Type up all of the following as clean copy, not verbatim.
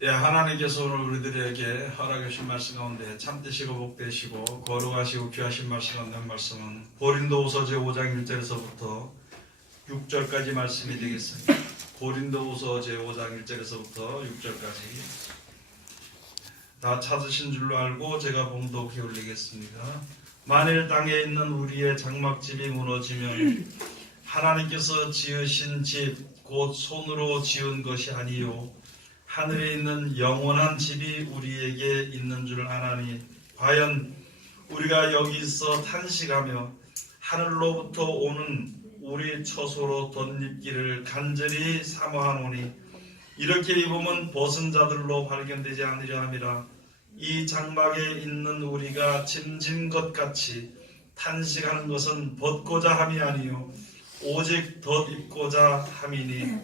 예, 하나님께서 오늘 우리들에게 허락해 주신 말씀 가운데 참되시고 복되시고 거룩하시고 귀하신 말씀 얻는 말씀은 고린도후서 제5장 1절에서부터 6절까지 말씀이 되겠습니다. 고린도후서 제5장 1절에서부터 6절까지 다 찾으신 줄로 알고 제가 봉독해 올리겠습니다. 만일 땅에 있는 우리의 장막집이 무너지면 하나님께서 지으신 집 곧 손으로 지은 것이 아니요 하늘에 있는 영원한 집이 우리에게 있는 줄 아나니 과연 우리가 여기서 탄식하며 하늘로부터 오는 우리 처소로 덧입기를 간절히 사모하노니 이렇게 입으면 벗은 자들로 발견되지 않으려 함이라. 이 장막에 있는 우리가 짐진 것 같이 탄식하는 것은 벗고자 함이 아니요 오직 덧입고자 함이니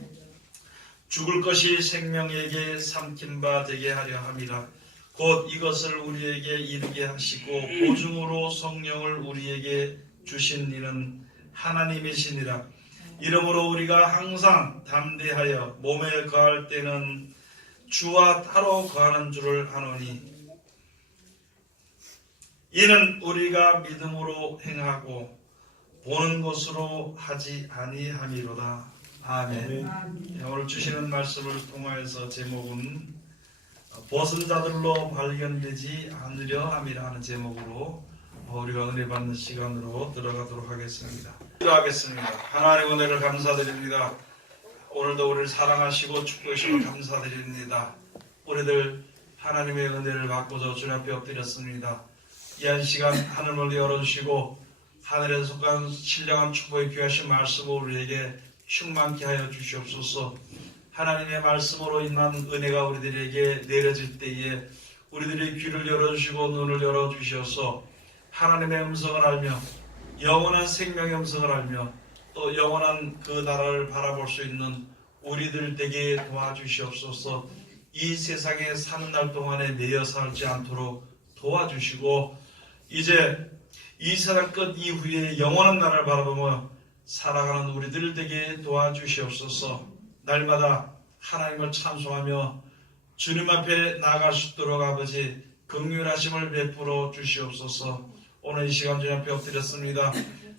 죽을 것이 생명에게 삼킨 바 되게 하려 함이라. 곧 이것을 우리에게 이르게 하시고 보증으로 성령을 우리에게 주신 이는 하나님이시니라. 이러므로 우리가 항상 담대하여 몸에 거할 때는 주와 따로 거하는 줄을 아노니 이는 우리가 믿음으로 행하고 보는 것으로 하지 아니함이로다. 아멘. 오늘 주시는 말씀을 통하여서 제목은 벗은 자들로 발견되지 않으려 함이라는 제목으로 우리가 은혜 받는 시간으로 들어가도록 하겠습니다. 기도하겠습니다. 하나님 은혜를 감사드립니다. 오늘도 우리를 사랑하시고 축복하시고 감사드립니다. 우리들 하나님의 은혜를 받고서 주님 앞에 엎드렸습니다. 이 한 시간 하늘을 열어주시고 하늘에서 속한 신령한 축복의 귀하신 말씀을 우리에게 충만케 하여 주시옵소서. 하나님의 말씀으로 인한 은혜가 우리들에게 내려질 때에 우리들의 귀를 열어주시고 눈을 열어주셔서 하나님의 음성을 알며 영원한 생명의 음성을 알며 또 영원한 그 나라를 바라볼 수 있는 우리들 되게 도와주시옵소서. 이 세상에 사는 날 동안에 매여 살지 않도록 도와주시고 이제 이 세상 끝 이후에 영원한 나라를 바라보며 살아가는 우리들 되게 도와주시옵소서. 날마다 하나님을 찬송하며 주님 앞에 나아갈 수 있도록 아버지 긍휼하심을 베풀어 주시옵소서. 오늘 이 시간 주님 앞에 엎드렸습니다.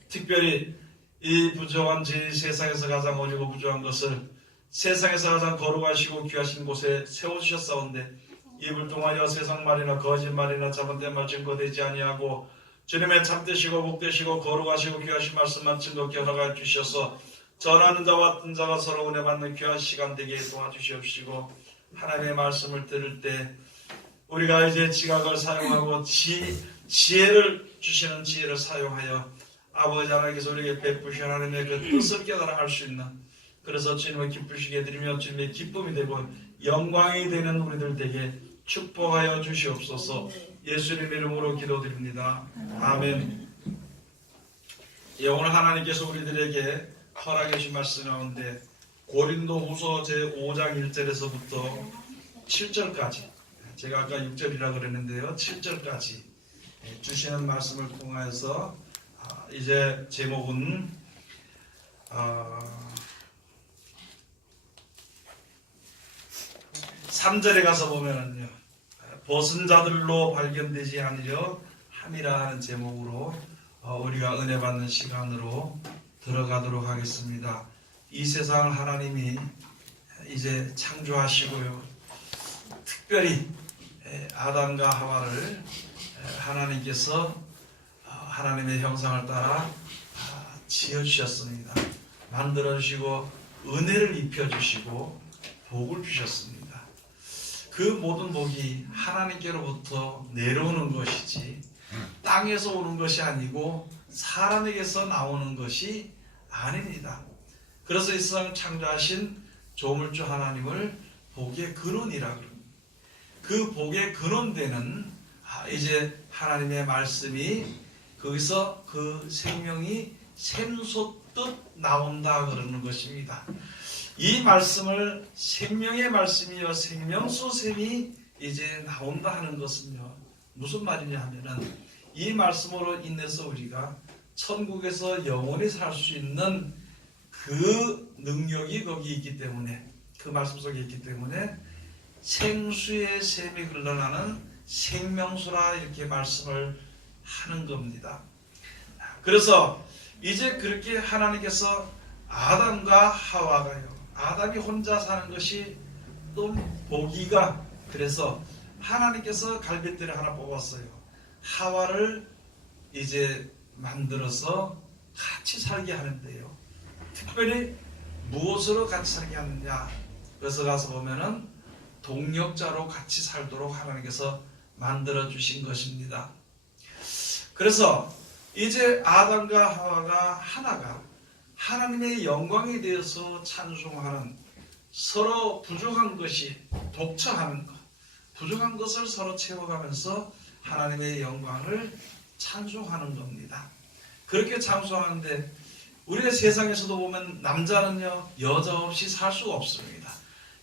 특별히 이 부정한 제 세상에서 가장 어리고 부정한 것을 세상에서 가장 거룩하시고 귀하신 곳에 세워주셨사온데 입을 통하여 세상 말이나 거짓말이나 잘못된 말 증거되지 아니하고 주님의 참되시고 복되시고 거룩하시고 귀하신 말씀만 증거케 허락하여 주셔서 전하는 자와 듣는 자가 서로 은혜 받는 귀한 시간 되게 도와주시옵시고 하나님의 말씀을 들을 때 우리가 이제 지각을 사용하고 지혜를 주시는 지혜를 사용하여 아버지 하나님께서 우리에게 베푸신 하나님의 그 뜻을 깨달아 알 수 있는 그래서 주님을 기쁘시게 해드리며 주님의 기쁨이 되고 영광이 되는 우리들 되게 축복하여 주시옵소서. 예수님 이름으로 기도드립니다. 아멘. 예, 오늘 하나님께서 우리들에게 허락해 주신 말씀 가운데 고린도후서 제5장 1절에서부터 7절까지 제가 아까 6절이라고 그랬는데요. 7절까지 주시는 말씀을 통해서 이제 제목은 3절에 가서 보면은요. 벗은 자들로 발견되지 않으려 함이라 하는 제목으로 우리가 은혜 받는 시간으로 들어가도록 하겠습니다. 이 세상을 하나님이 이제 창조하시고요. 특별히 아담과 하와를 하나님께서 하나님의 형상을 따라 지어주셨습니다. 만들어주시고 은혜를 입혀주시고 복을 주셨습니다. 그 모든 복이 하나님께로부터 내려오는 것이지 땅에서 오는 것이 아니고 사람에게서 나오는 것이 아닙니다. 그래서 이 세상을 창조하신 조물주 하나님을 복의 근원이라고 합니다. 그 복의 근원되는 이제 하나님의 말씀이 거기서 그 생명이 샘솟듯 나온다 그러는 것입니다. 이 말씀을 생명의 말씀이요 생명소샘이 이제 나온다 하는 것은요 무슨 말이냐 하면은 이 말씀으로 인해서 우리가 천국에서 영원히 살 수 있는 그 능력이 거기 있기 때문에 그 말씀 속에 있기 때문에 생수의 샘이 흘러나는 생명수라 이렇게 말씀을 하는 겁니다. 그래서 이제 그렇게 하나님께서 아담과 하와가요, 아담이 혼자 사는 것이 좀 보기가 그래서 하나님께서 갈빗대를 하나 뽑았어요. 하와를 이제 만들어서 같이 살게 하는데요. 특별히 무엇으로 같이 살게 하느냐? 그래서 가서 보면은 동역자로 같이 살도록 하나님께서 만들어 주신 것입니다. 그래서 이제 아담과 하와가 하나가 하나님의 영광에 대해서 찬송하는, 서로 부족한 것이 독처하는 것, 부족한 것을 서로 채워가면서 하나님의 영광을 찬송하는 겁니다. 그렇게 찬송하는데 우리가 세상에서도 보면 남자는요 여자 없이 살 수가 없습니다.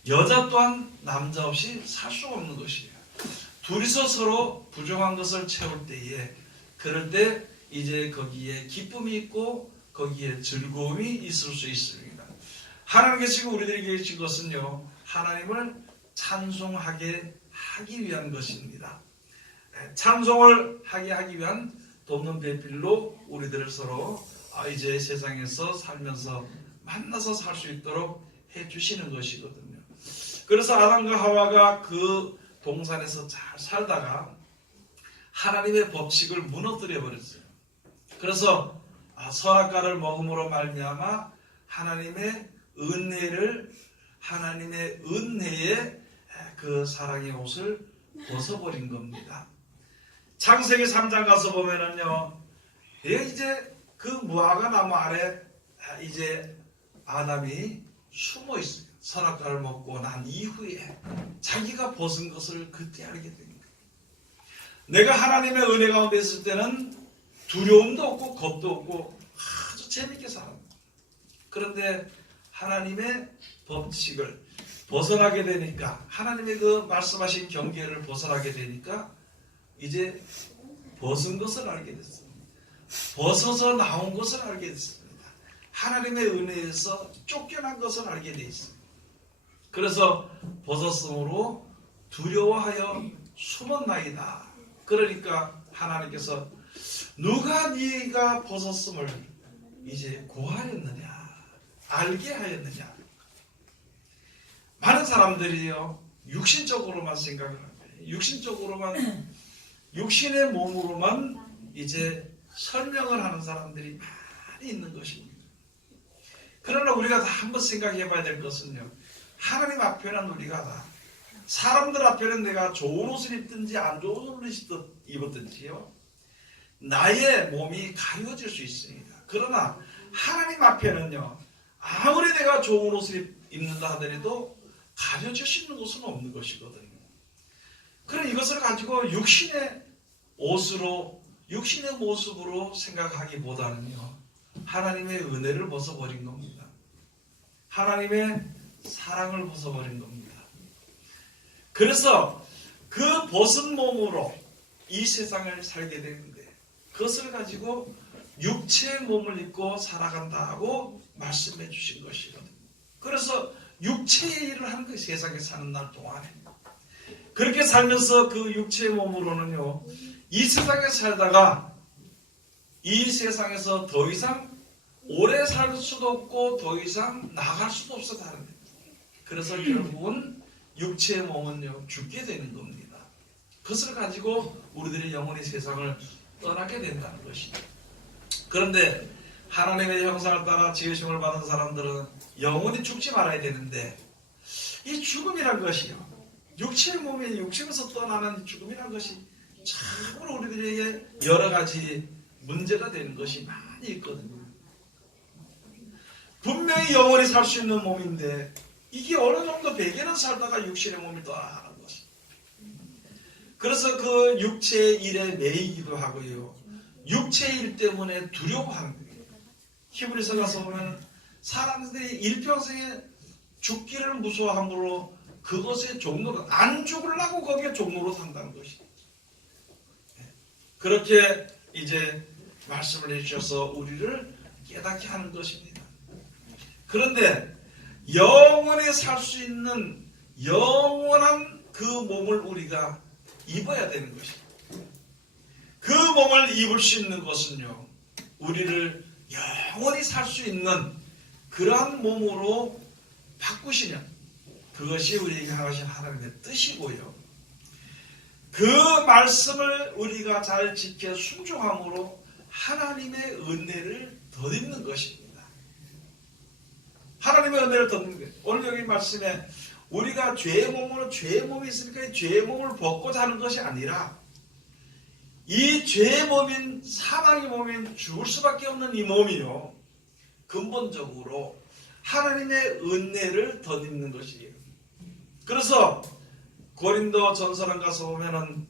여자 또한 남자 없이 살 수가 없는 것이에요. 둘이서 서로 부족한 것을 채울 때에, 그럴 때 이제 거기에 기쁨이 있고 거기에 즐거움이 있을 수 있습니다. 하나님께서 지금 우리들에게 주신 것은요, 하나님을 찬송하게 하기 위한 것입니다. 찬송을 하기 위한 돕는 배필로 우리들을 서로 이제 세상에서 살면서 만나서 살 수 있도록 해주시는 것이거든요. 그래서 아담과 하와가 그 동산에서 잘 살다가 하나님의 법칙을 무너뜨려 버렸어요. 그래서 선악과를 먹음으로 말미암아 하나님의 은혜에 그 사랑의 옷을 벗어버린 겁니다. 창세기 3장 가서 보면은요, 이제 그 무화과 나무 아래 이제 아담이 숨어 있어요. 선악과를 먹고 난 이후에 자기가 벗은 것을 그때 알게 됩니다. 내가 하나님의 은혜 가운데 있을 때는 두려움도 없고 겁도 없고 아주 재밌게 살았습니다. 그런데 하나님의 법칙을 벗어나게 되니까, 하나님의 그 말씀하신 경계를 벗어나게 되니까 이제 벗은 것을 알게 됐습니다. 벗어서 나온 것을 알게 됐습니다. 하나님의 은혜에서 쫓겨난 것을 알게 되어 있습니다. 그래서 벗었으므로 두려워하여 숨었나이다. 그러니까 하나님께서 누가 네가 벗었음을 이제 고하였느냐, 알게 하였느냐. 많은 사람들이요 육신적으로만 생각을 합니다. 육신적으로만, 육신의 몸으로만 이제 설명을 하는 사람들이 많이 있는 것입니다. 그러나 우리가 다 한번 생각해 봐야 될 것은요, 하나님 앞에는 우리가 다, 사람들 앞에는 내가 좋은 옷을 입든지 안 좋은 옷을 입었든지요, 나의 몸이 가려질 수 있습니다. 그러나 하나님 앞에는요, 아무리 내가 좋은 옷을 입는다 하더라도 가려질 수 있는 것은 없는 것이거든요. 그럼 이것을 가지고 육신의 옷으로, 육신의 모습으로 생각하기보다는요, 하나님의 은혜를 벗어버린 겁니다. 하나님의 사랑을 벗어버린 겁니다. 그래서 그 벗은 몸으로 이 세상을 살게 되는데, 그것을 가지고 육체의 몸을 입고 살아간다고 말씀해 주신 것이거든요. 그래서 육체의 일을 하는 그 세상에 사는 날 동안에 그렇게 살면서 그 육체의 몸으로는요, 이 세상에 살다가 이 세상에서 더 이상 오래 살 수도 없고 더 이상 나갈 수도 없었다는 거예요. 그래서 결국은 육체의 몸은요 죽게 되는 겁니다. 그것을 가지고 우리들의 영혼이 세상을 떠나게 된다는 것이죠. 그런데 하나님의 형상을 따라 지으심을 받은 사람들은 영원히 죽지 말아야 되는데, 이 죽음이란 것이요, 육체의 몸이 육체에서 떠나는 죽음이란 것이 참으로 우리들에게 여러 가지 문제가 되는 것이 많이 있거든요. 분명히 영원히 살 수 있는 몸인데 이게 어느 정도 100년을 살다가 육신의 몸이 떠나는 것입니다. 그래서 그 육체의 일에 매이기도 하고요, 육체의 일 때문에 두려워하는 거예요. 히브리서 가서 보면 사람들이 일평생에 죽기를 무서워함으로 그것의 종로로, 안 죽으려고 거기에 종로로 산다는 것입니다. 그렇게 이제 말씀을 해주셔서 우리를 깨닫게 하는 것입니다. 그런데 영원히 살 수 있는 영원한 그 몸을 우리가 입어야 되는 것입니다. 그 몸을 입을 수 있는 것은요, 우리를 영원히 살 수 있는 그러한 몸으로 바꾸시는, 그것이 우리에게 하신 하나님의 뜻이고요. 그 말씀을 우리가 잘 지켜 순종함으로 하나님의 은혜를 덧입는 것입니다. 하나님의 은혜를 덧입는 거예요. 오늘 여기 말씀에 우리가 죄의 몸으로, 죄의 몸이 있으니까 이 죄의 몸을 벗고자 하는 것이 아니라, 이 죄의 몸인, 사망의 몸인, 죽을 수밖에 없는 이 몸이요, 근본적으로 하나님의 은혜를 덧입는 것이에요. 그래서 고린도 전서를 가서 보면은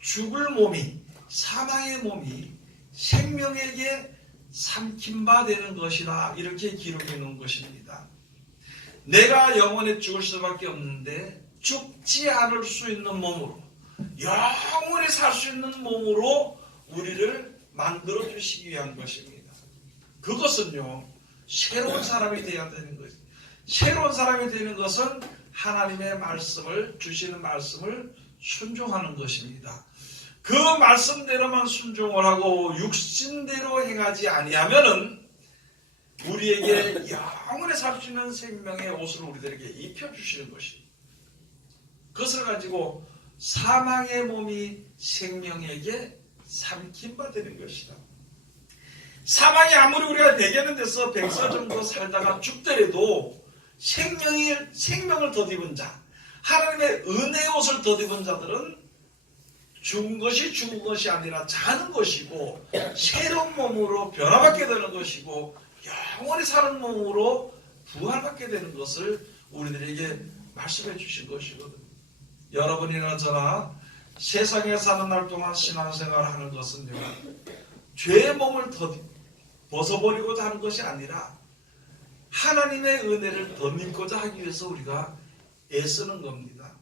죽을 몸이, 사망의 몸이 생명에게 삼킨 바 되는 것이라, 이렇게 기록해 놓은 것입니다. 내가 영원히 죽을 수밖에 없는데 죽지 않을 수 있는 몸으로, 영원히 살 수 있는 몸으로 우리를 만들어 주시기 위한 것입니다. 그것은요, 새로운 사람이 되어야 되는 거죠. 새로운 사람이 되는 것은 하나님의 말씀을, 주시는 말씀을 순종하는 것입니다. 그 말씀대로만 순종을 하고 육신대로 행하지 아니하면은 우리에게 영원히 살 수 있는 생명의 옷을 우리들에게 입혀주시는 것입니다. 그것을 가지고 사망의 몸이 생명에게 삼킨 바 되는 것이다. 사망이 아무리 우리가 100여 데서 100살 정도 살다가 죽더라도 생명을 덧입은 자, 하나님의 은혜의 옷을 덧입은 자들은 죽은 것이 죽은 것이 아니라 자는 것이고, 새로운 몸으로 변화받게 되는 것이고, 영원히 사는 몸으로 부활받게 되는 것을 우리들에게 말씀해 주신 것이거든요. 여러분이나 저나 세상에 사는 날 동안 신앙생활을 하는 것은요, 죄의 몸을 벗어버리고자 하는 것이 아니라 하나님의 은혜를 덧입고자 하기 위해서 우리가 애쓰는 겁니다.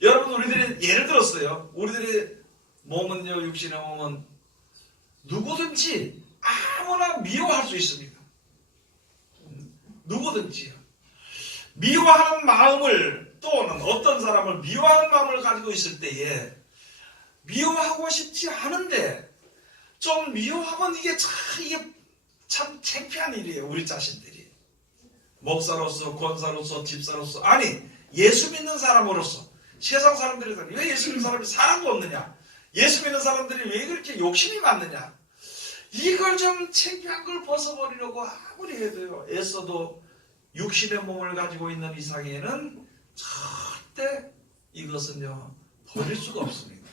여러분, 우리들이 예를 들었어요. 우리들의 몸은요, 육신의 몸은 누구든지 아무나 미워할 수 있습니다. 누구든지요. 미워하는 마음을, 또는 어떤 사람을 미워하는 마음을 가지고 있을 때에 미워하고 싶지 않은데 좀 미워하면 이게 참 창피한 일이에요. 우리 자신들이 목사로서, 권사로서, 집사로서, 아니 예수 믿는 사람으로서, 세상 사람들이 왜 예수 믿는 사람이 사랑도 없느냐, 예수 믿는 사람들이 왜 그렇게 욕심이 많느냐, 이걸 좀 창피한 걸 벗어버리려고 아무리 해도요, 애써도 육신의 몸을 가지고 있는 이상에는 절대 이것은요 버릴 수가 없습니다.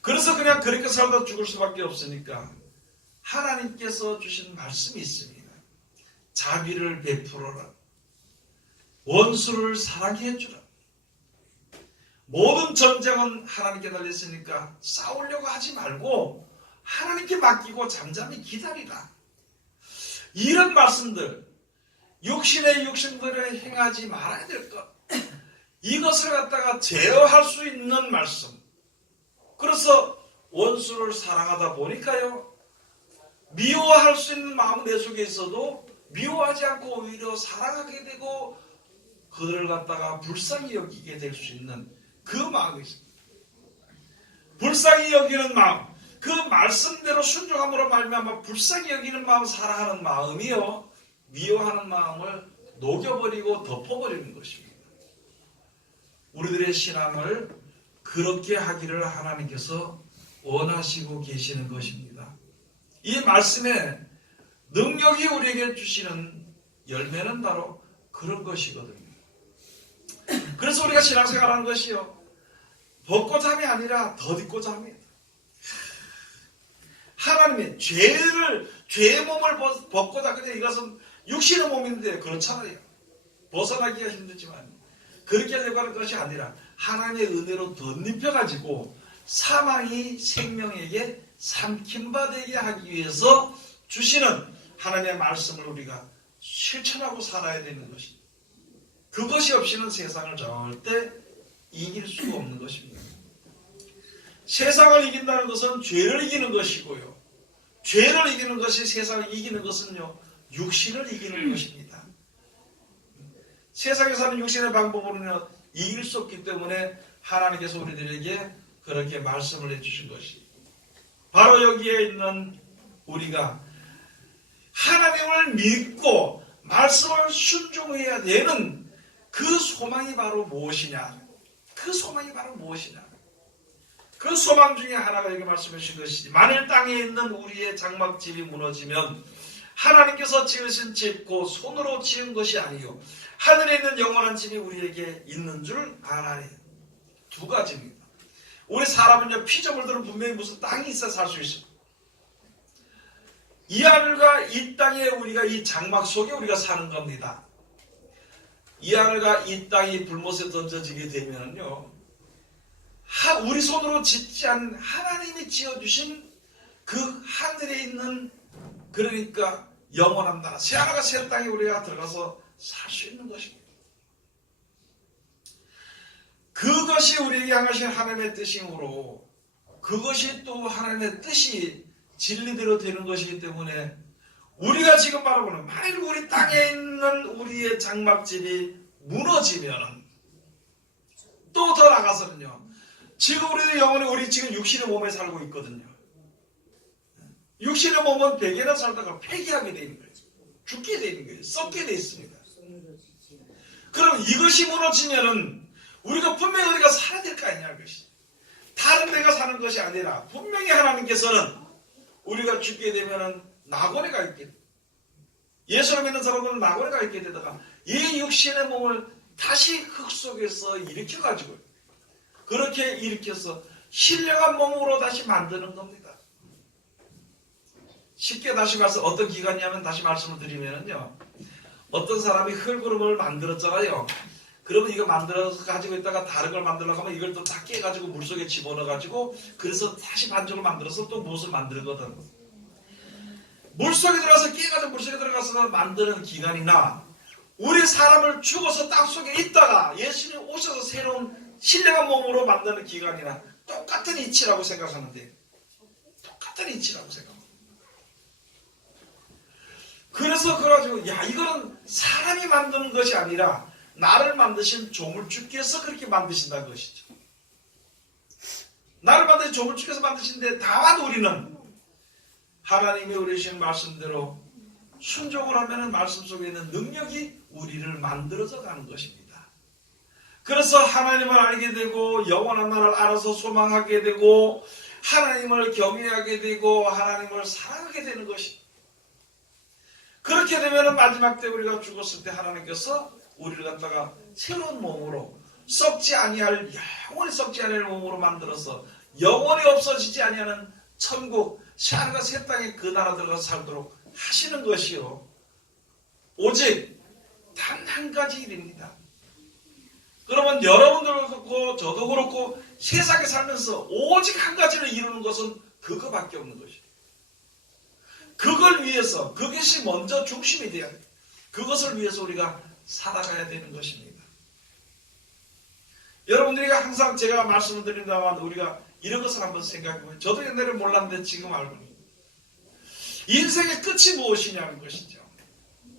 그래서 그냥 그렇게 살다 죽을 수밖에 없으니까 하나님께서 주신 말씀이 있습니다. 자비를 베풀어라, 원수를 사랑해 주라. 모든 전쟁은 하나님께 달렸으니까 싸우려고 하지 말고 하나님께 맡기고 잠잠히 기다리라. 이런 말씀들, 육신의 육신대로 행하지 말아야 될 것, 이것을 갖다가 제어할 수 있는 말씀. 그래서 원수를 사랑하다 보니까요, 미워할 수 있는 마음은 내 속에 있어도 미워하지 않고 오히려 사랑하게 되고 그들을 갖다가 불쌍히 여기게 될 수 있는 그 마음이 있습니다. 불쌍히 여기는 마음, 그 말씀대로 순종함으로 말미암아 불쌍히 여기는 마음, 사랑하는 마음이요, 미워하는 마음을 녹여버리고 덮어버리는 것입니다. 우리들의 신앙을 그렇게 하기를 하나님께서 원하시고 계시는 것입니다. 이 말씀의 능력이 우리에게 주시는 열매는 바로 그런 것이거든요. 그래서 우리가 신앙생활하는 것이요, 벗고자 함이 아니라 덧입고자 합니다. 하나님의 죄의 몸을 벗고자, 근데 이것은 육신의 몸인데 그렇잖아요. 벗어나기가 힘들지만 그렇게 하려고 하는 것이 아니라 하나님의 은혜로 덧입혀가지고 사망이 생명에게 삼킨 바 되게 하기 위해서 주시는 하나님의 말씀을 우리가 실천하고 살아야 되는 것입니다. 그것이 없이는 세상을 절대 이길 수가 없는 것입니다. 세상을 이긴다는 것은 죄를 이기는 것이고요, 죄를 이기는 것이, 세상을 이기는 것은요 육신을 이기는 것입니다. 세상에 사는 육신의 방법으로는 이길 수 없기 때문에 하나님께서 우리들에게 그렇게 말씀을 해주신 것이 바로 여기에 있는 우리가 하나님을 믿고 말씀을 순종해야 되는 그 소망이 바로 무엇이냐? 그 소망이 바로 무엇이냐? 그 소망 중에 하나가 여기 말씀해 주신 것이지, 만일 땅에 있는 우리의 장막집이 무너지면 하나님께서 지으신 집 곧 손으로 지은 것이 아니요 하늘에 있는 영원한 집이 우리에게 있는 줄 알아니. 두 가지입니다. 우리 사람은요, 피조물들은 분명히 무슨 땅이 있어야 살 수 있어요. 이 하늘과 이 땅에 우리가 이 장막 속에 우리가 사는 겁니다. 이 하늘과 이 땅이 불못에 던져지게 되면요, 우리 손으로 짓지 않은 하나님이 지어주신 그 하늘에 있는, 그러니까 영원한 나라, 새 하늘과 새 땅에 우리가 들어가서 살 수 있는 것입니다. 그것이 우리에게 향하신 하나님의 뜻이므로, 그것이 또 하나님의 뜻이 진리대로 되는 것이기 때문에 우리가 지금 바라보는, 만일 우리 땅에 있는 우리의 장막집이 무너지면, 또 더 나가서는요, 지금 우리의 영혼이, 우리 지금 육신의 몸에 살고 있거든요. 육신의 몸은 100여년 살다가 폐기하게 되는 거예요. 죽게 되는 거예요. 썩게 되어 있습니다. 그럼 이것이 무너지면은 우리가 분명히 어디가 살아야 될 거 아니냐, 그것이. 다른 데가 사는 것이 아니라 분명히 하나님께서는 우리가 죽게 되면은 낙원에 가 있게, 예수를 믿는 사람은 낙원에 가 있게 되다가 이 육신의 몸을 다시 흙 속에서 일으켜가지고, 그렇게 일으켜서 신령한 몸으로 다시 만드는 겁니다. 쉽게 다시 말해서 어떤 기간이냐면, 다시 말씀을 드리면요, 어떤 사람이 흙으로 만들었잖아요. 그러면 이거 만들어서 가지고 있다가 다른 걸 만들려고 하면 이걸 또 다 깨가지고 물속에 집어넣어가지고, 그래서 다시 반죽을 만들어서 또 무엇을 만들거든. 물속에 들어가서 깨가지고 물속에 들어가서 만드는 기간이나, 우리 사람을 죽어서 땅속에 있다가 예수님이 오셔서 새로운 신령한 몸으로 만드는 기간이나 똑같은 이치라고 생각하는데, 똑같은 이치라고 생각합니다. 그래서 그래가지고, 야, 이거는 사람이 만드는 것이 아니라 나를 만드신 조물주께서 그렇게 만드신다는 것이죠. 나를 만드신 조물주께서 만드신데, 다만 우리는 하나님이 우리 주신 말씀대로 순종을 하면 말씀 속에 있는 능력이 우리를 만들어져 가는 것입니다. 그래서 하나님을 알게 되고 영원한 나라를 알아서 소망하게 되고 하나님을 경외하게 되고 하나님을 사랑하게 되는 것입니다. 그렇게 되면 마지막 때 우리가 죽었을 때 하나님께서 우리를 갖다가 새로운 몸으로, 썩지 아니할, 영원히 썩지 아니할 몸으로 만들어서 영원히 없어지지 아니하는 천국, 새 하늘과 새 땅에 그 나라 들어가서 살도록 하시는 것이요, 오직 단 한 가지 일입니다. 그러면 여러분들도 그렇고 저도 그렇고 세상에 살면서 오직 한 가지를 이루는 것은 그거밖에 없는 것이에요. 그걸 위해서, 그것이 먼저 중심이 돼야 돼요. 그것을 위해서 우리가 살아가야 되는 것입니다. 여러분들이 항상 제가 말씀을 드린다만 우리가 이런 것을 한번 생각해보면, 저도 옛날에 몰랐는데 지금 알고 있습니다. 인생의 끝이 무엇이냐는 것이죠.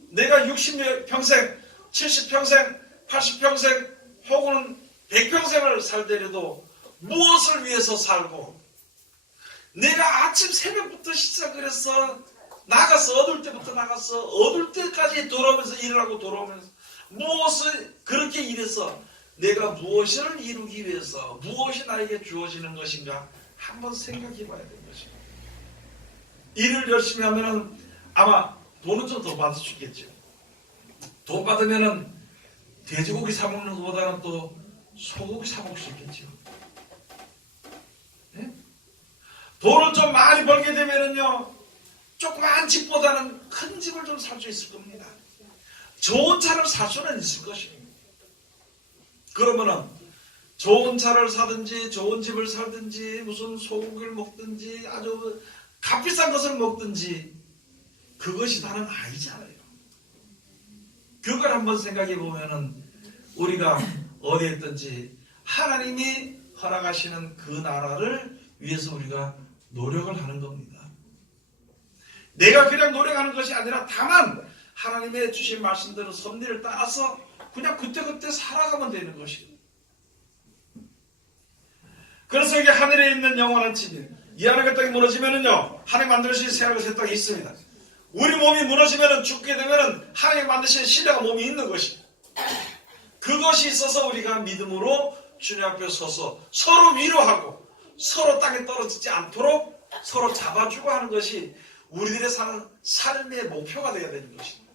내가 60평생, 70평생, 80평생 혹은 100평생을 살더라도 무엇을 위해서 살고, 내가 아침 새벽부터 시작을 해서 나가서 어둘 때부터 나가서 어둘 때까지 돌아오면서 일을 하고 돌아오면서 무엇을 그렇게 일해서 내가 무엇을 이루기 위해서 무엇이 나에게 주어지는 것인가 한번 생각해 봐야 되는 것입니다. 일을 열심히 하면은 아마 돈은 좀 더 받을 수 있겠죠. 돈 받으면은 돼지고기 사 먹는 것보다는 또 소고기 사 먹을 수 있겠죠. 네? 돈을 좀 많이 벌게 되면은요, 조그만 집보다는 큰 집을 좀 살 수 있을 겁니다. 좋은 차를 살 수는 있을 것입니다. 그러면은 좋은 차를 사든지 좋은 집을 살든지 무슨 소고기를 먹든지 아주 값비싼 것을 먹든지 그것이 다는 아니잖아요. 그걸 한번 생각해 보면은 우리가 어디에 있든지 하나님이 허락하시는 그 나라를 위해서 우리가 노력을 하는 겁니다. 내가 그냥 노력하는 것이 아니라 다만 하나님의 주신 말씀대로 섭리를 따라서 그냥 그때그때 살아가면 되는 것이에요. 그래서 이게 하늘에 있는 영원한 집이, 이 하늘의 땅이 무너지면은요, 하나님 만드신 새 하늘과 새 땅이 있습니다. 우리 몸이 무너지면은, 죽게 되면은 하나님 만드신 신뢰가 몸이 있는 것이, 그것이 있어서 우리가 믿음으로 주님 앞에 서서 서로 위로하고 서로 땅에 떨어지지 않도록 서로 잡아주고 하는 것이 우리들의 사는 삶의 목표가 되어야 되는 것입니다.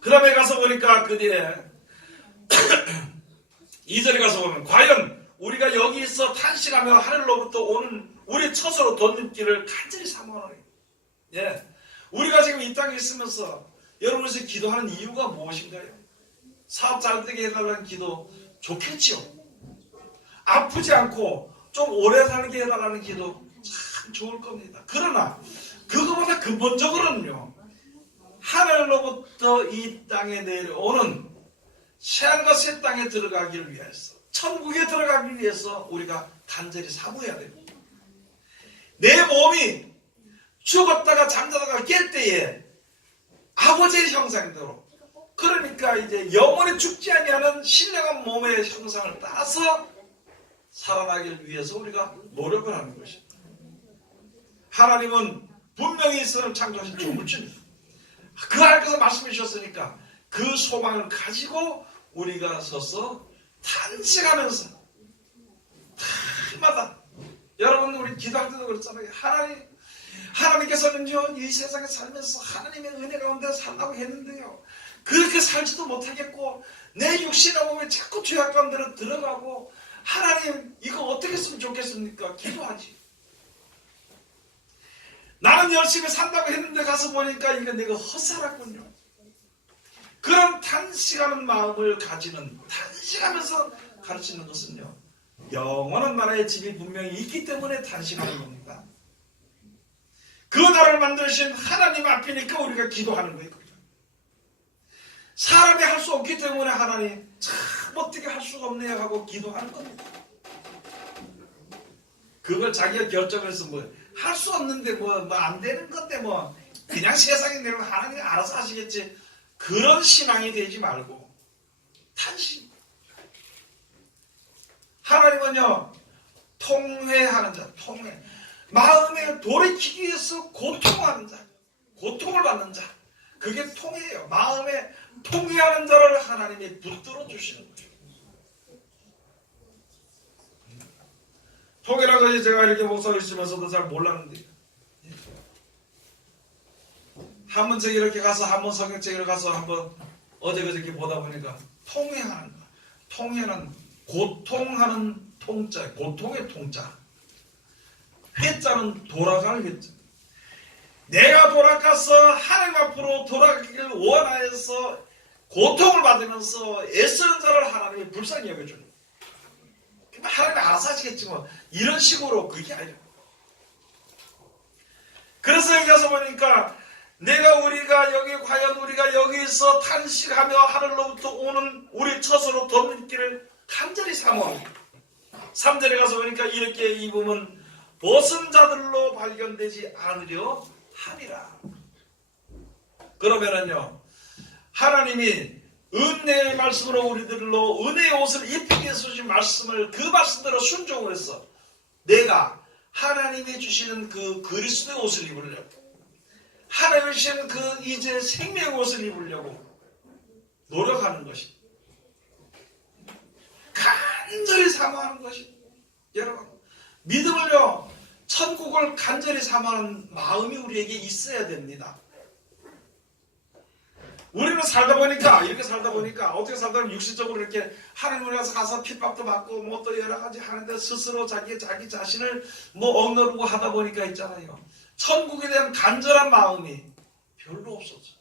그 다음에 가서 보니까 그 뒤에 2절에 가서 보면, 과연 우리가 여기 있어 탄식하며 하늘로부터 오는 우리 처소로 돋는 길을 간절히 사모하노니. 예, 우리가 지금 이 땅에 있으면서 여러분에서 기도하는 이유가 무엇인가요? 사업 잘 되게 해달라는 기도 좋겠죠. 아프지 않고 좀 오래 살게 해달라는 기도 참 좋을 겁니다. 그러나 그거보다 근본적으로는요, 하늘로부터 이 땅에 내려오는 새하늘과 새 땅에 들어가기를 위해서, 천국에 들어가기 위해서 우리가 간절히 사모해야 됩니다. 내 몸이 죽었다가 잠자다가 깰 때에 아버지의 형상대로, 그러니까 이제 영원히 죽지 아니하는 신령한 몸의 형상을 따라서 살아나기를 위해서 우리가 노력을 하는 것입니다. 하나님은 분명히 이스라엘 창조하신 조물주입니다. 그 하나님께서 말씀해 주셨으니까 그 소망을 가지고 우리가 서서 탄식하면서 날마다, 여러분 우리 기도할 때도 그렇잖아요. 하나님께서는요, 이 세상에 살면서 하나님의 은혜 가운데 살라고 했는데요, 그렇게 살지도 못하겠고 내 육신의 몸에 자꾸 죄악 가운데로 들어가고, 하나님 이거 어떻게 했으면 좋겠습니까? 기도하지. 나는 열심히 산다고 했는데 가서 보니까 이거 내가 헛살았군요. 그런 탄식하는 마음을 가지는, 탄식하면서 가르치는 것은요, 영원한 나라의 집이 분명히 있기 때문에 탄식하는 겁니다. 그 나라를 만드신 하나님 앞이니까 우리가 기도하는 거예요. 사람이 할 수 없기 때문에 하나님 참 어떻게 할 수가 없네요 하고 기도하는 겁니다. 그걸 자기가 결정해서 할 수 없는데 안 되는 건데 그냥 세상에 내면 하나님이 알아서 하시겠지, 그런 신앙이 되지 말고 탄식. 하나님은요, 통회하는 자, 통회, 마음에 돌이키기 위해서 고통하는 자, 고통을 받는 자, 그게 통회예요. 마음에 통회하는 자를 하나님이 붙들어 주시는 거예요. 통회라는 것이 제가 이렇게 목사를 있으면서도 잘 몰랐는데, 한번 책 이렇게 가서, 한번 성경책을 가서 한번 어제 그저께 보다 보니까 통회하는 거, 통회는 고통하는 통자, 고통의 통자, 회자는 돌아갈 회자. 내가 돌아가서 하나님 앞으로 돌아가기를 원하여서 고통을 받으면서 애쓰는 자를 하나님이 불쌍히 여겨주는 거예요. 하나님이 알아서 하시겠지 이런 식으로, 그게 아니라. 그래서 여기 가서 보니까 과연 우리가 여기서 탄식하며 하늘로부터 오는 우리 처소로 돋는 길을 간절히 사모합니다. 3절에 가서 보니까 이렇게 입으면 벗은 자들로 발견되지 않으려 함이라. 그러면은요, 하나님이 은혜의 말씀으로 우리들로 은혜의 옷을 입히기 위해서 주신 말씀을, 그 말씀대로 순종을 해서 내가 하나님이 주시는 그 그리스도의 옷을 입으려고, 하나님이 주시는 그 이제 생명의 옷을 입으려고 노력하는 것이, 간절히 사모하는 것이, 여러분 믿음을요, 천국을 간절히 사모하는 마음이 우리에게 있어야 됩니다. 우리는 이렇게 살다 보니까 어떻게 살다 보면 육신적으로 이렇게 하나님을 가서 핍박도 받고 또 여러 가지 하는데 스스로 자기 자신을 억누르고 하다 보니까 있잖아요, 천국에 대한 간절한 마음이 별로 없었죠.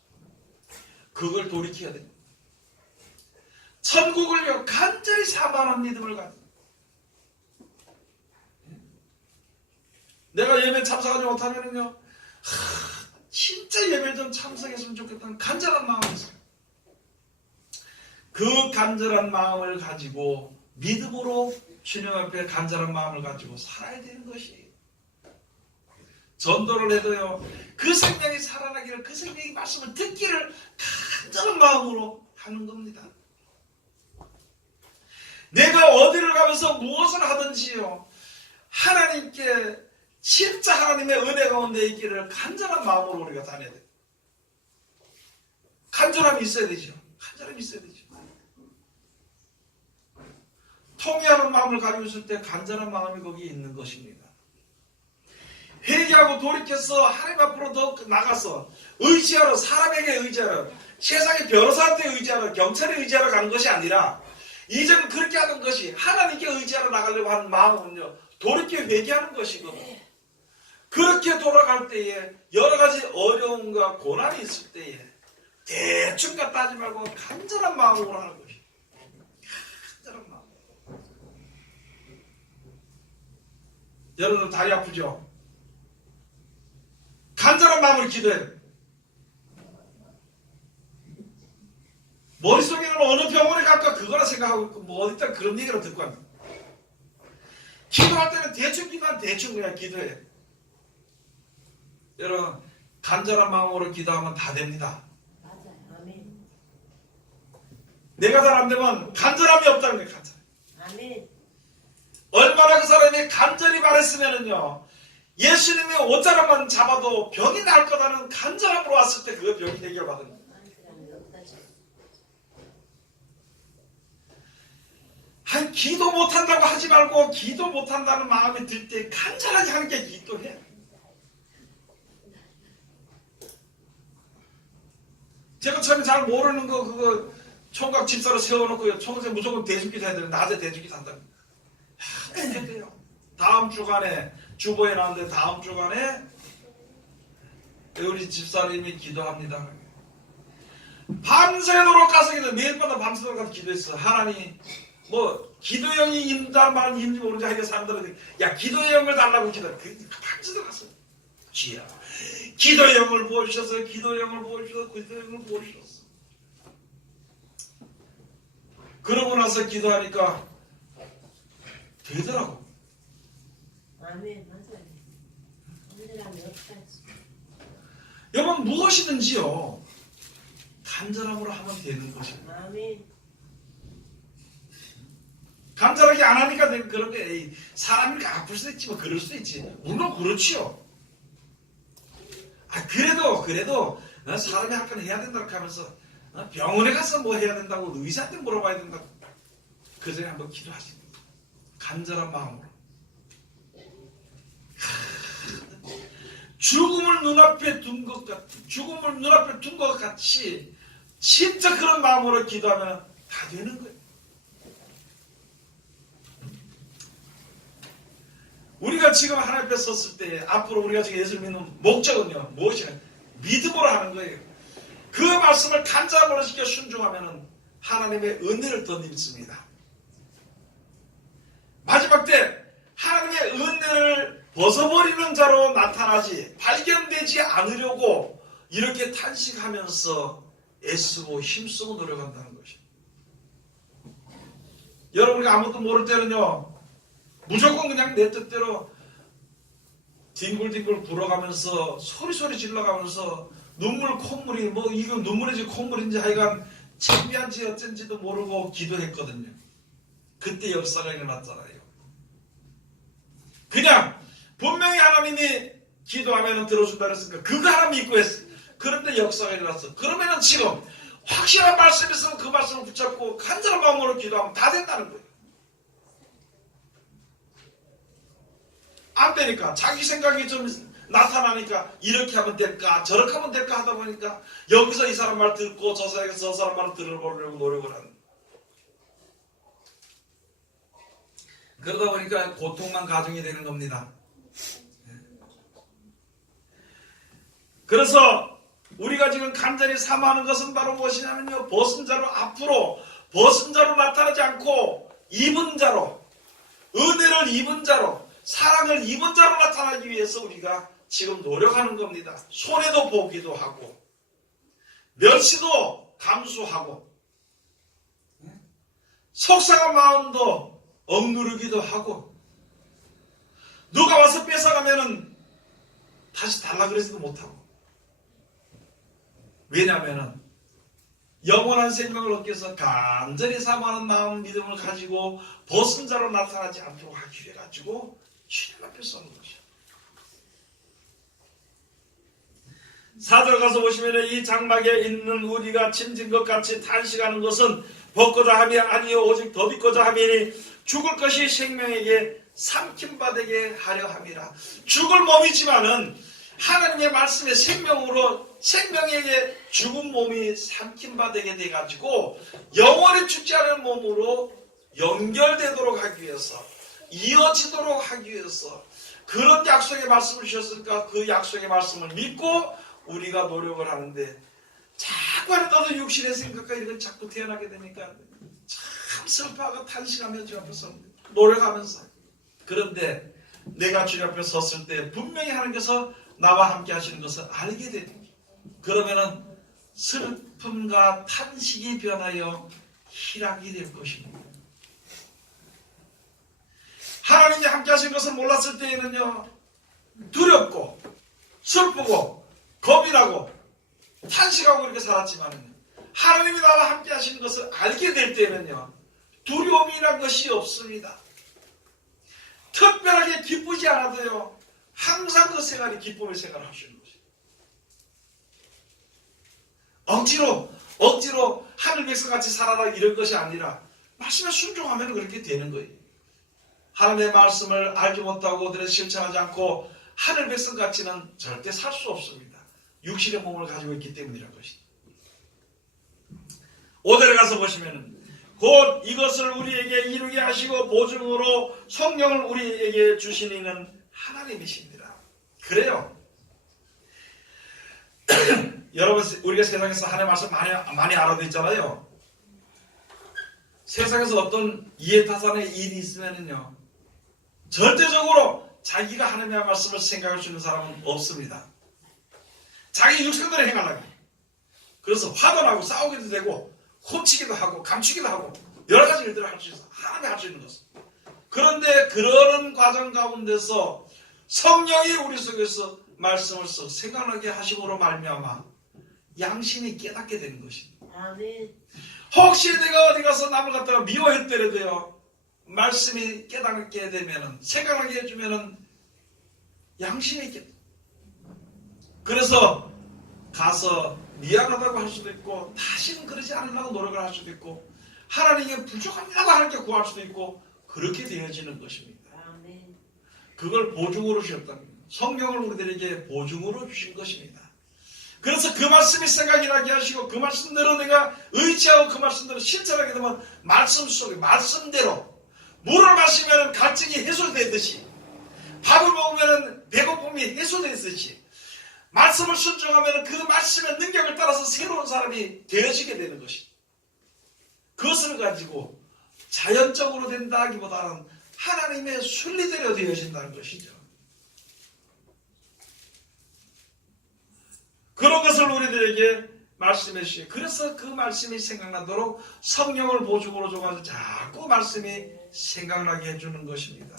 그걸 돌이켜야 됩니다. 천국을요, 간절히 사모하는 믿음을 가지고, 내가 예배 참석하지 못하면은요, 진짜 예배 좀 참석했으면 좋겠다는 간절한 마음이 있어요. 그 간절한 마음을 가지고 믿음으로 주님 앞에 간절한 마음을 가지고 살아야 되는 것이, 전도를 해도요, 그 생명이 살아나기를, 그 생명이 말씀을 듣기를 간절한 마음으로 하는 겁니다. 내가 어디를 가면서 무엇을 하든지요, 하나님께 진짜 하나님의 은혜 가운데 있기를 간절한 마음으로 우리가 다녀야 돼요. 간절함이 있어야 되죠. 간절함이 있어야 되죠. 통회하는 마음을 가지고 있을 때 간절한 마음이 거기에 있는 것입니다. 회개하고 돌이켜서 하나님 앞으로 더 나가서 의지하러, 사람에게 의지하러, 세상의 변호사한테 의지하러, 경찰에 의지하러 가는 것이 아니라 이제는 그렇게 하는 것이 하나님께 의지하러 나가려고 하는 마음은요, 돌이켜 회개하는 것이거든요. 그렇게 돌아갈 때에 여러 가지 어려움과 고난이 있을 때에 대충 갖다 하지 말고 간절한 마음으로 하는 것이에요. 간절한 마음. 여러분 다리 아프죠? 간절한 마음으로 기도해요. 머릿속에는 어느 병원에 갈까 그거나 생각하고 있고 뭐 어디다 그런 얘기를 듣고 합니다. 기도할 때는 대충 기도하면 대충 그냥 기도해요. 여러분 간절한 마음으로 기도하면 다 됩니다. 맞아요. 아멘. 내가 잘 안 되면 간절함이 없다는 거예요. 간절. 아멘. 얼마나 그 사람이 간절히 말했으면은요, 예수님의 옷자락만 잡아도 병이 나을 거다는 간절함으로 왔을 때 그 병이 해결받은 거예요. 아니, 기도 못한다고 하지 말고 기도 못한다는 마음이 들 때 간절하게 하는 게 기도해. 제가 처음에 잘 모르는 거 그거 총각 집사로 세워놓고요, 총세 무조건 대중기도 해야 되는데 낮에 대중기도 한다는 거예요. 해야 돼요. 다음 주간에 주보에 나왔는데 다음 주간에 우리 집사님이 기도합니다. 밤새도록 가서 기도, 매일 밤 밤새도록 가서 기도했어. 하나님 뭐 기도형이 있다는 말은 있는지 모르는지 하니까 사람들은 야 기도형을 달라고 기도해. 밤새도록 갔어. 주여 기도형을 부어주셔서 기도형을 부어주셔서 기도형을 부어주셨어. 그러고 나서 기도하니까 되더라고. 아멘. 맞아요. 간절함이 없다. 여러분 무엇이든지요 간절함으로 하면 되는 것입니다. 아멘. 간절하게 안 하니까 그런 게 사람이 아플 수도 있지 뭐 그럴 수도 있지. 물론 그렇지요. 그래도 사람이 할 건 해야 된다고 하면서 병원에 가서 뭐 해야 된다고 의사한테 물어봐야 된다고 그 전에 한번 기도하시. 간절한 마음으로. 죽음을 눈앞에 둔 것 같이 진짜 그런 마음으로 기도하면 다 되는 거예요. 우리가 지금 하나님 앞에 섰을 때 앞으로 우리가 지금 예수를 믿는 목적은요 무엇이냐? 믿음으로 하는 거예요. 그 말씀을 간절함으로 지켜 순종하면 하나님의 은혜를 더 믿습니다. 마지막 때 하나님의 은혜를 벗어버리는 자로 나타나지 발견되지 않으려고 이렇게 탄식하면서 애쓰고 힘쓰고 노력한다는 것입니다. 여러분이 아무것도 모를 때는요 무조건 그냥 내 뜻대로 뒹굴뒹굴 굴어가면서 소리소리 질러가면서 눈물 콧물이 뭐 이거 눈물인지 콧물인지 하여간 창피한지 어쩐지도 모르고 기도했거든요. 그때 역사가 일어났잖아요. 그냥 분명히 하나님이 기도하면 들어준다 그랬으니까 그거 하나 믿고 했어요. 그런데 역사가 일어났어. 그러면은 지금 확실한 말씀이 있으면 그 말씀을 붙잡고 간절한 마음으로 기도하면 다 된다는 거예요. 안 되니까 자기 생각이 좀 나타나니까 이렇게 하면 될까 저렇게 하면 될까 하다 보니까 여기서 이 사람 말 듣고 저 사람 말을 들어보려고 노력을 하는 거예요. 그러다 보니까 고통만 가중이 되는 겁니다. 그래서 우리가 지금 간절히 사모하는 것은 바로 무엇이냐면요, 벗은 자로 앞으로 벗은 자로 나타나지 않고 입은 자로, 은혜를 입은 자로, 사랑을 입은 자로 나타나기 위해서 우리가 지금 노력하는 겁니다. 손해도 보기도 하고 멸시도 감수하고 속상한 마음도 억누르기도 하고 누가 와서 뺏어가면은 다시 달라 그러지도 못하고. 왜냐하면 영원한 생명을 얻기 위해서 간절히 사모하는 마음 믿음을 가지고 벗은 자로 나타나지 않도록 하기 위해 가지고 주님 앞에 서는 것이야. 4절 가서 보시면 이 장막에 있는 우리가 짐진 것 같이 탄식하는 것은 벗고자 함이 아니요 오직 덧입고자 함이니 죽을 것이 생명에게 삼킴받게 하려 함이라. 죽을 몸이지만은 하나님의 말씀의 생명으로 생명에게 죽은 몸이 삼킴받게 돼가지고 영원히 죽지 않은 몸으로 연결되도록 하기 위해서, 이어지도록 하기 위해서 그런 약속의 말씀을 주셨으니까 그 약속의 말씀을 믿고 우리가 노력을 하는데, 자꾸 나도 육신의 생각과 이런 자꾸 태어나게 되니까 참 슬퍼하고 탄식하며 주 앞에서 노력하면서. 그런데 내가 주 앞에 섰을 때 분명히 하나님께서 나와 함께 하시는 것을 알게 되는 거예요. 그러면은 슬픔과 탄식이 변하여 희락이 될 것입니다. 하나님이 함께 하신 것을 몰랐을 때에는요, 두렵고 슬프고 겁이 나고 탄식하고 이렇게 살았지만 하나님이 나와 함께 하시는 것을 알게 될 때는요, 두려움이란 것이 없습니다. 특별하게 기쁘지 않아도요, 항상 그 생활이 기쁨의 생활을 하시는 것이에요. 억지로 하늘 백성같이 살아라 이런 것이 아니라 말씀에 순종하면 그렇게 되는 거예요. 하나님의 말씀을 알지 못하고 그들을 실천하지 않고 하늘 백성같이는 절대 살 수 없습니다. 육신의 몸을 가지고 있기 때문이라는 것이죠. 5절에 가서 보시면 곧 이것을 우리에게 이루게 하시고 보증으로 성령을 우리에게 주신 이는 하나님이십니다. 그래요. 여러분, 우리가 세상에서 하나님의 말씀 많이 알아도 있잖아요. 세상에서 어떤 이해타산의 일이 있으면요, 절대적으로 자기가 하나님의 말씀을 생각할 수 있는 사람은 없습니다. 자기 육성대로 행하려고. 그래서 화도 나고 싸우기도 되고 훔치기도 하고 감추기도 하고 여러 가지 일들을 할 수 있어. 하나님이 할 수 있는 것은. 그런데 그러는 과정 가운데서 성령이 우리 속에서 말씀을 써 생각나게 하심으로 말미암아 양심이 깨닫게 되는 것입니다. 아멘. 혹시 내가 어디 가서 남을 갖다가 미워했더라도요, 말씀이 깨닫게 되면은, 생각나게 해주면은 양심이 깨. 그래서 가서 미안하다고 할 수도 있고 다시는 그러지 않으려고 노력을 할 수도 있고 하나님께 부족합니다고 하나님께 구할 수도 있고 그렇게 되어지는 것입니다. 아멘. 그걸 보증으로 주셨답니다. 성경을 우리들에게 보증으로 주신 것입니다. 그래서 그 말씀이 생각이 나게 하시고 그 말씀대로 내가 의지하고 그 말씀대로 실천하게 되면 말씀 속에 말씀대로 물을 마시면 갈증이 해소되듯이 밥을 먹으면 배고픔이 해소되듯이 말씀을 순종하면 그 말씀의 능력을 따라서 새로운 사람이 되어지게 되는 것입니다. 그것을 가지고 자연적으로 된다기보다는 하나님의 순리대로 되어진다는 것이죠. 그런 것을 우리들에게 말씀해 주시고, 그래서 그 말씀이 생각나도록 성령을 보증으로 줘가지고 자꾸 말씀이 생각나게 해주는 것입니다.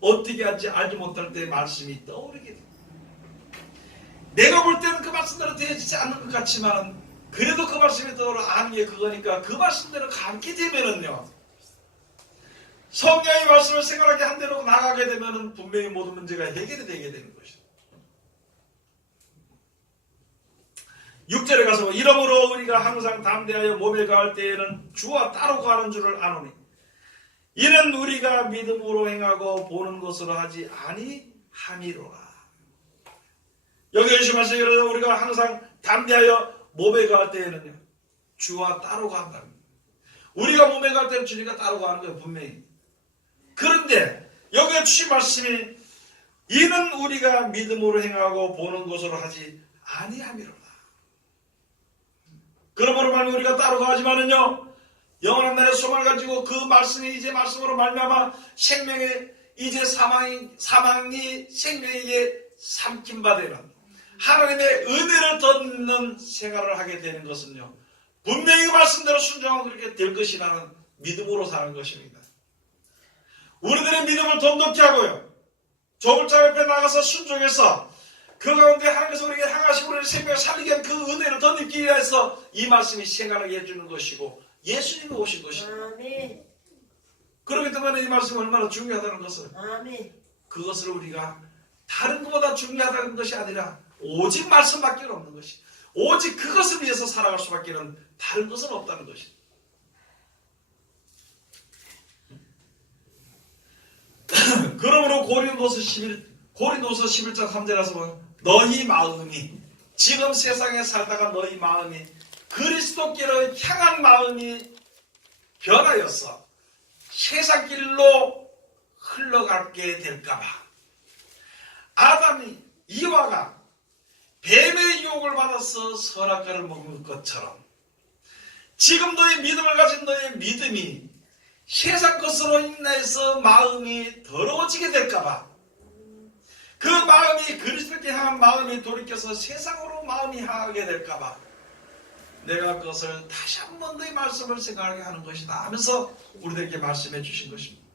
어떻게 할지 알지 못할 때 말씀이 떠오르게 됩니다. 내가 볼 때는 그 말씀대로 되어지지 않는 것 같지만 그래도 그 말씀이 떠오르 아는 게 그거니까 그 말씀대로 가게 되면은요, 성령의 말씀을 생각하게 한 대로 나가게 되면은 분명히 모든 문제가 해결이 되게 되는 것이죠. 6절에 가서 이러므로 우리가 항상 담대하여 몸에 가할 때에는 주와 따로 가는 줄을 아노니 이는 우리가 믿음으로 행하고 보는 것으로 하지 아니함이로라. 여기 예수 말씀으로 우리가 항상 담대하여 몸에 가할 때에는요, 주와 따로 간답니다. 우리가 몸에 갈 때는 주님과 따로 가는 거예요, 분명히. 그런데 여기에 주신 말씀이 이는 우리가 믿음으로 행하고 보는 것으로 하지 아니함이로라. 그러므로 말미암아 우리가 따로 가지만은요, 영원한 날의 소망을 가지고 그 말씀이 이제 말씀으로 말미암아 생명의 이제 사망이 생명에게 삼킴 받으라. 하나님의 은혜를 덧는 생활을 하게 되는 것은요, 분명히 그 말씀대로 순종하고 그렇게 될 것이라는 믿음으로 사는 것입니다. 우리들의 믿음을 돈독히 하고요, 조물장 옆에 나가서 순종해서 그 가운데 하나님께서 우리에게 향하시고 우리의 생명을 살리게 한 그 은혜를 더 느끼기 위해서 이 말씀이 생각하게 해주는 것이고 예수님이 오신 것이고 아멘. 그렇기 때문에 이 말씀이 얼마나 중요하다는 것을 아멘. 그것을 우리가 다른 것보다 중요하다는 것이 아니라 오직 말씀밖에 없는 것이 오직 그것을 위해서 살아갈 수밖에 는 다른 것은 없다는 것이 그러므로 고린도서 11장 3절에서 보면 너희 마음이 지금 세상에 살다가 너희 마음이 그리스도께로 향한 마음이 변하여서 세상 길로 흘러가게 될까봐 아담이 이와가 뱀의 유혹을 받아서 선악과를 먹은 것처럼 지금 너희 믿음을 가진 너희 믿음이 세상 것으로 인해서 마음이 더러워지게 될까봐 그 마음이 그리스도께 향한 마음이 돌이켜서 세상으로 마음이 향하게 될까봐 내가 그것을 다시 한 번 더 이 말씀을 생각하게 하는 것이다 하면서 우리들에게 말씀해 주신 것입니다.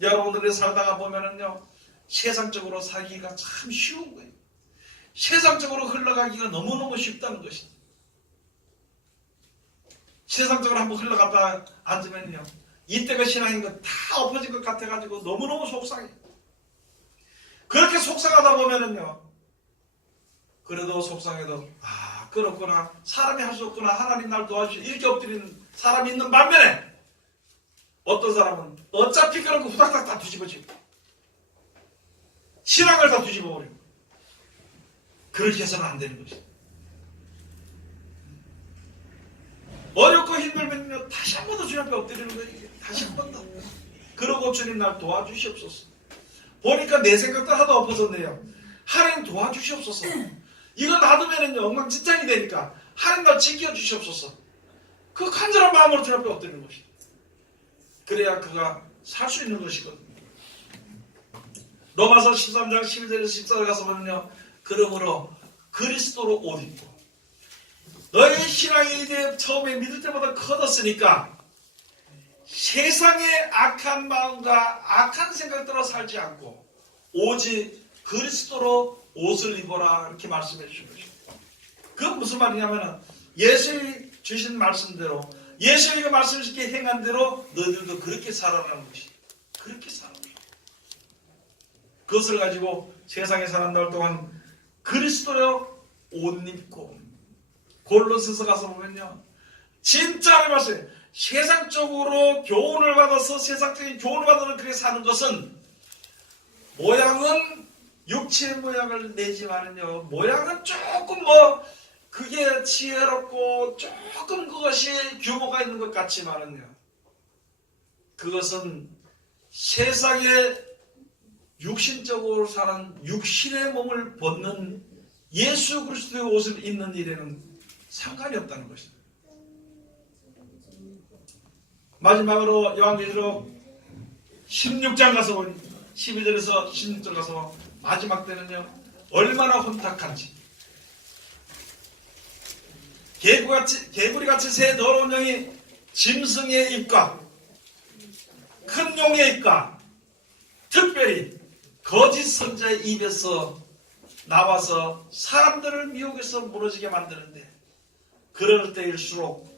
여러분들이 살다가 보면은요 세상적으로 살기가 참 쉬운 거예요. 세상적으로 흘러가기가 너무너무 쉽다는 것입니다. 세상적으로 한번 흘러갔다 앉으면요 이때가 신앙인 거 다 엎어진 것 같아가지고 너무너무 속상해요. 그렇게 속상하다 보면은요 그래도 속상해도 그렇구나 사람이 할 수 없구나 하나님 날 도와주시 이렇게 엎드리는 사람이 있는 반면에 어떤 사람은 어차피 그런 거 후닥닥 다 뒤집어지고 신앙을 다 뒤집어버리고 그렇게 해서는 안 되는 것이죠. 어렵고 힘들면요 다시 한 번 더 주님 앞에 엎드리는 거예요. 다시 한 번 더 그러고 주님 날 도와주시옵소서. 보니까 내 생각도 하나도 엎어졌네요. 하나님 도와주시옵소서. 이거 놔두면은요 엉망진창이 되니까 하나님 날 지켜주시옵소서. 그 간절한 마음으로 주님 앞에 엎드리는 것이죠. 그래야 그가 살 수 있는 것이거든요. 로마서 13장 11절에서 14절 가서 보면요 그러므로 그리스도로 옷 입고 너의 신앙이 이제 처음에 믿을 때보다 커졌으니까 세상의 악한 마음과 악한 생각대로 살지 않고 오직 그리스도로 옷을 입어라 이렇게 말씀해 주신 것입니다. 그건 무슨 말이냐면 예수님이 주신 말씀대로 예수님이 말씀하시게 행한 대로 너희들도 그렇게 살아라는 것이 그렇게 살아라. 그것을 가지고 세상에 사는 날 동안 그리스도로 옷 입고 골로새서 가서 보면요 진짜 말씀 세상적으로 교훈을 받아서 세상적인 교훈을 받아서 그렇게 사는 것은 모양은 육체의 모양을 내지만은요 모양은 조금 그게 지혜롭고 조금 그것이 규모가 있는 것 같지만은요 그것은 세상에 육신적으로 사는 육신의 몸을 벗는 예수 그리스도의 옷을 입는 일에는 상관이 없다는 것입니다. 마지막으로 요한계시록 16장 가서 보니 12절에서 16절 가서 마지막 때는요 얼마나 혼탁한지 개구리같이 새 더러운 영이 짐승의 입과 큰 용의 입과 특별히 거짓 선자의 입에서 나와서 사람들을 미혹해서 무너지게 만드는데 그럴 때일수록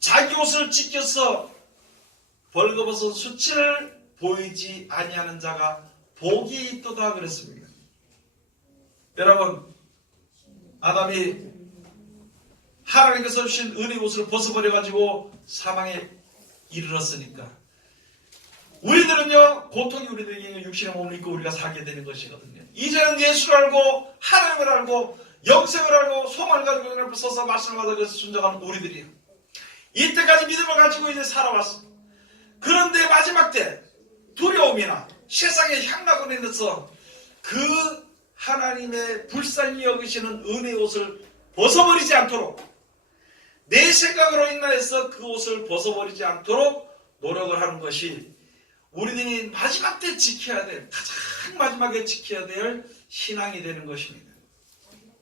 자기 옷을 찢겨서 벌거벗은 수치를 보이지 아니하는 자가 복이 있도다 그랬습니다. 여러분 아담이 하나님께서 주신 은혜의 옷을 벗어버려가지고 사망에 이르렀으니까 우리들은요 고통이 우리들에게 육신의 몸을 입고 우리가 살게 되는 것이거든요. 이제는 예수를 알고 하나님을 알고 영생을 알고 소망을 가지고 그냥 앞에 서서 말씀을 받아 그래서 순종하는 우리들이요. 이때까지 믿음을 가지고 이제 살아왔어. 그런데 마지막 때 두려움이나 세상의 향락으로 인해서 그 하나님의 불쌍히 여기시는 은혜의 옷을 벗어버리지 않도록 내 생각으로 인하여서 그 옷을 벗어버리지 않도록 노력을 하는 것이 우리들이 마지막 때 지켜야 될 가장 마지막에 지켜야 될 신앙이 되는 것입니다.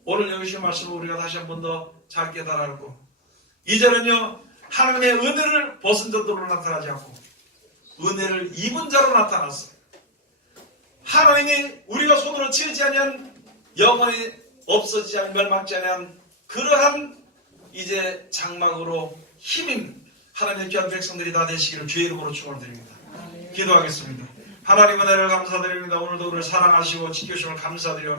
오늘 여기서 말씀을 우리가 다시 한 번 더 잘 깨달았고 이제는요 하나님의 은혜를 벗은 자들로 나타나지 않고 은혜를 입은 자로 나타났어요. 하나님이 우리가 손으로 지으지 아니한 영원히 없어지지 않은 멸망지 않은 그러한 이제 장막으로 힘인 하나님의 귀한 백성들이 다 되시기를 주의 이름으로 축원드립니다. 기도하겠습니다. 하나님 은혜를 감사드립니다. 오늘도 우리를 사랑하시고 지켜주심을 감사드려